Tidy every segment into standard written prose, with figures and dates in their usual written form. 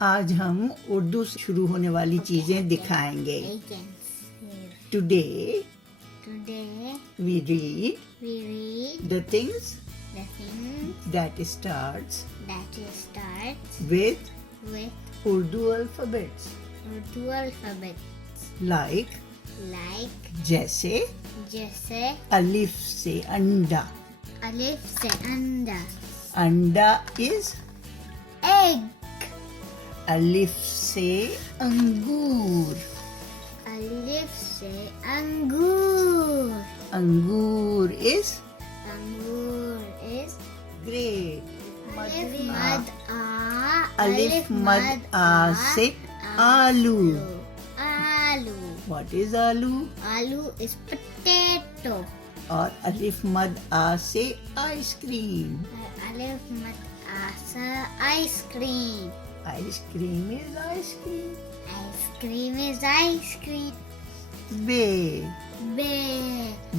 آج ہم اردو سے شروع ہونے والی چیزیں دکھائیں گے. Today we read the things that starts with Urdu alphabets. Like جیسے الف سے انڈا. انڈا is egg. الف سے انگور. الف سے انگور. انگور is grape. الف مد آ سے آلو. What is آلو؟ Aloo is potato. اور الف مد آ سے آئس کریم. الف مد آ سے ice cream. Ice cream is ice cream. Ice cream is ice cream. بے.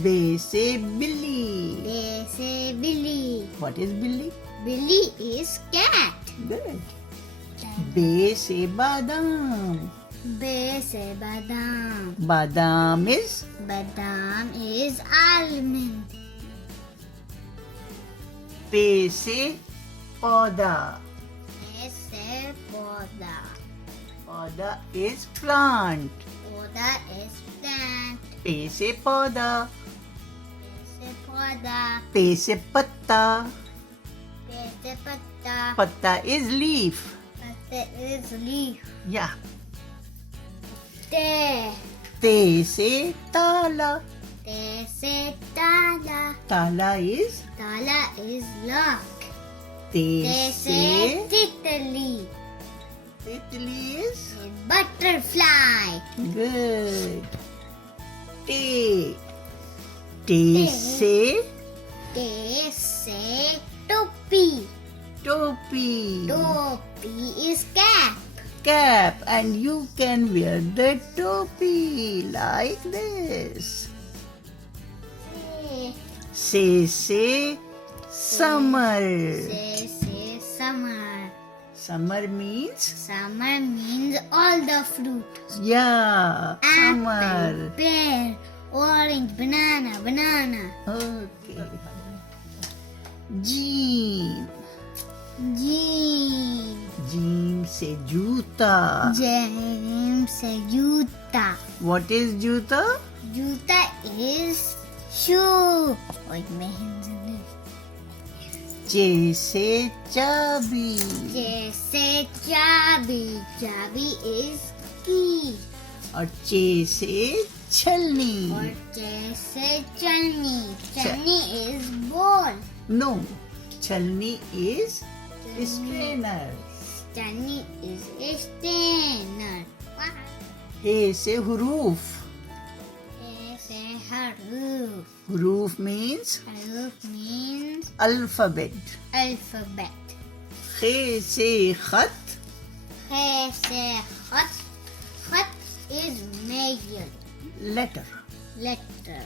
بے سے بلی. بے سے بلی. What is بلی؟ Billy is cat. Good. بے سے بادام. بے سے بادام. بادام is بادام is almond. پے سے پودا. پے سے پودا. پودا is plant. پودا is plant. پے سے پودا. پے سے پودا. پے سے پتا. پے سے پتا. پتا is leaf. پتا is leaf. Yeah. تے. تے سے تالا. تے سے تالا. تالا is تالا is lock. تے تے سے سے تتلی. تتلی is butterfly. good. ٹے. ٹے سے ٹے سے ٹوپی. ٹوپی. ٹوپی is cap. Cap, and you can wear the topi like this. سے summer. سے summer. Summer means Summer means all the fruit. yeah, summer. Apple, pear, orange, banana. Okay. جیم. جیم. جیم سے جوتا. جیم سے جوتا. What is جوتا؟ جوتا is shoe. Wait, میں ہندی. چے سے چابی. جیسے چابی. چابی is key. اور چے سے چھلنی. اور جیسے چلنی. چلنی is ball. No, چھلنی is strainer. چلنی is a strainer. ہے سے حروف. ایسے حروف. حروف means حروف means alphabet. alphabet. خے سے خط. خے سے خط. خط is male. letter. letter.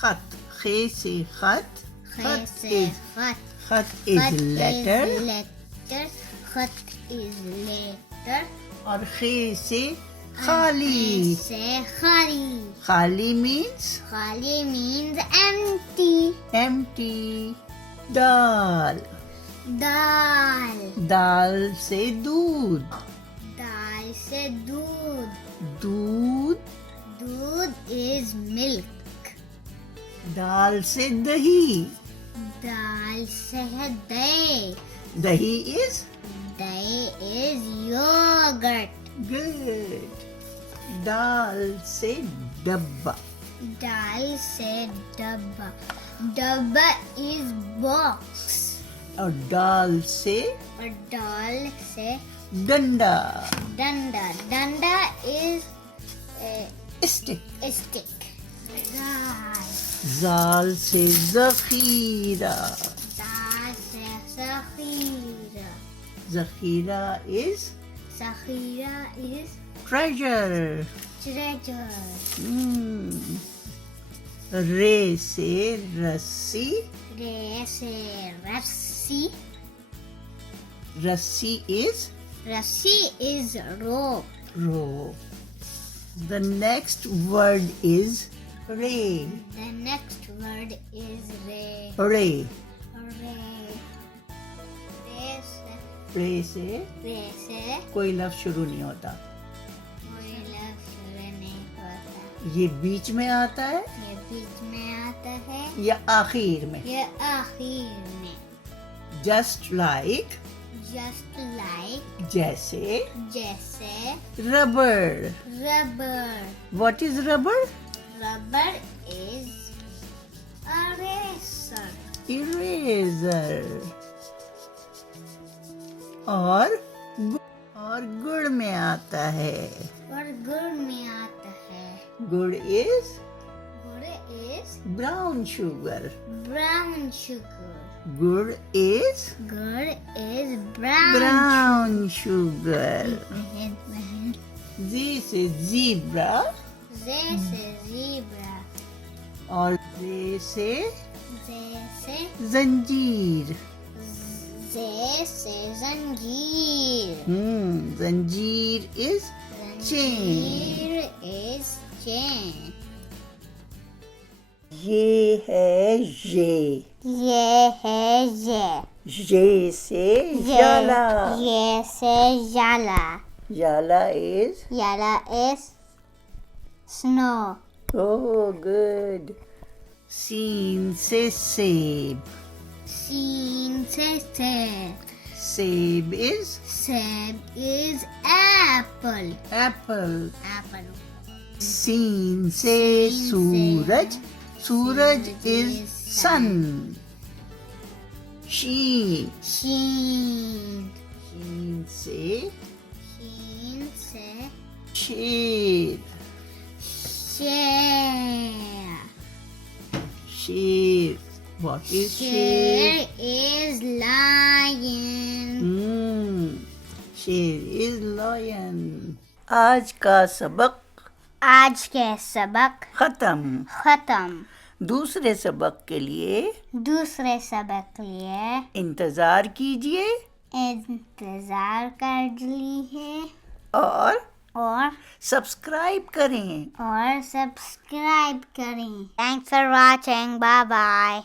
خط. خے سے خط. خے خط سے is خط. خط is letter. letter. خط is letter. اور خے سے خالی. خے سے خالی. خالی means خالی means empty. empty. دال. دال. دال سے دودھ. دال سے دودھ. دودھ. دودھ is milk. دال سے دہی. دال سے دہی. دہی is دہی is yogurt. good. دال سے ڈبہ. دال سے ڈبہ. ڈبہ is box. اور ڈال سے اور ڈال سے ڈنڈا. ڈنڈا. ڈنڈا is اسٹک. stick. دال. زال سے ذخیرہ. دال سے ذخیرہ. ذخیرہ is ذخیرہ is treasure. treasure. رے سے رسی. رے سے رسی. رسی is Rassi is rope. Rope. The next word is ray. The next word is ray. Ray. Ray. ray से ray से कोई लफ्ज शुरू नहीं होता. कोई लफ्ज शुरू नहीं होता. ये बीच में आता है ये बीच में आता है या आखिर में. ये आखिर में. Just like. Just like. जैसे. जैसे. Rubber. Rubber. What is rubber? Rubber is eraser. Eraser. और गुड़ में आता है. और गुड़ में आता है. गुड़ is brown sugar. Brown sugar. गुड़ is brown sugar. Z से zebra. Z से zebra. और Z से Z से जंजीर. जंजीर is chain. chain. ये है ये. ये से जाला. ये से जाला. Yala is. Yala is snow. Oh, good. Sheen से सेब. Sheen से सेब. Seb is. Seb is apple. Apple. Apple. Sheen से सूरज. सूरज is sun. Sheen. Sheen. Sheen से शेर. शेर. What is शेर? is lion. शेर is lion. आज का सबक खत्म. दूसरे सबक के लिए इंतजार कीजिए कर लीजिए और और सब्सक्राइब करें. Thanks for watching. Bye bye.